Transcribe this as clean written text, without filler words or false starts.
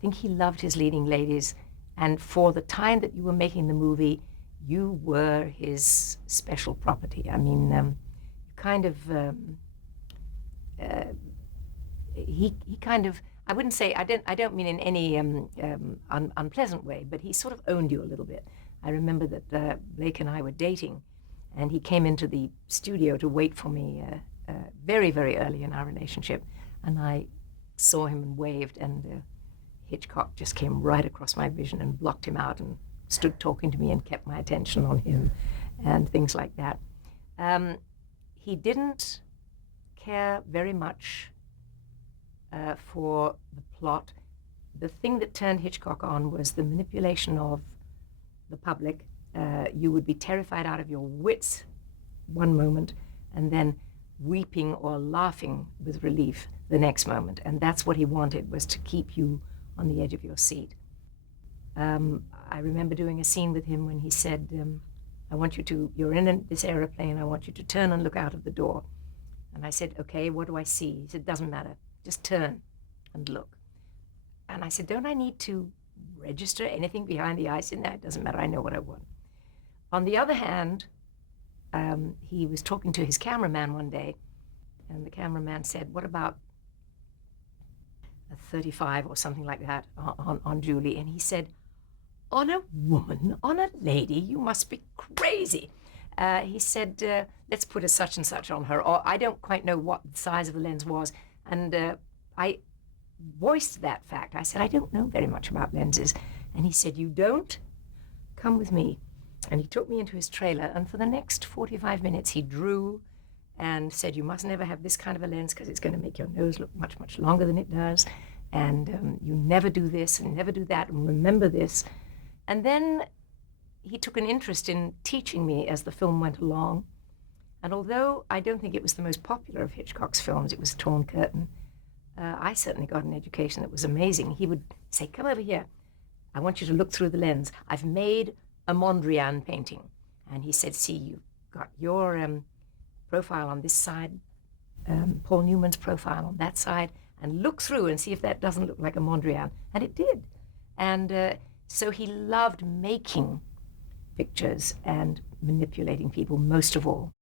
think he loved his leading ladies, and for the time that you were making the movie, you were his special property. I mean, kind of, he kind of, I wouldn't say, I don't mean in any unpleasant way, but he sort of owned you a little bit. I remember that Blake and I were dating, and he came into the studio to wait for me very, very early in our relationship, and I saw him and waved, and Hitchcock just came right across my vision and blocked him out and stood talking to me and kept my attention on him and things like that. He didn't care very much for the plot. The thing that turned Hitchcock on was the manipulation of the public. You would be terrified out of your wits one moment and then weeping or laughing with relief the next moment. And that's what he wanted, was to keep you on the edge of your seat. I remember doing a scene with him when he said, you're in this aeroplane, I want you to turn and look out of the door. And I said, okay, what do I see? He said, doesn't matter, just turn and look. And I said, don't I need to register anything behind the eyes? In there? It doesn't matter, I know what I want. On the other hand, he was talking to his cameraman one day, and the cameraman said, what about a 35 or something like that on Julie? And he said, on a woman, on a lady, you must be crazy. He said, let's put a such and such on her, or I don't quite know what the size of the lens was. And I voiced that fact. I said, I don't know very much about lenses. And he said, you don't? Come with me. And he took me into his trailer, and for the next 45 minutes he drew and said, you must never have this kind of a lens because it's going to make your nose look much, much longer than it does. And you never do this and never do that, and remember this. And then he took an interest in teaching me as the film went along. And although I don't think it was the most popular of Hitchcock's films, it was Torn Curtain, I certainly got an education that was amazing. He would say, come over here. I want you to look through the lens. I've made a Mondrian painting. And he said, see, you've got your profile on this side, Paul Newman's profile on that side, and look through and see if that doesn't look like a Mondrian. And it did. And so he loved making pictures and manipulating people most of all.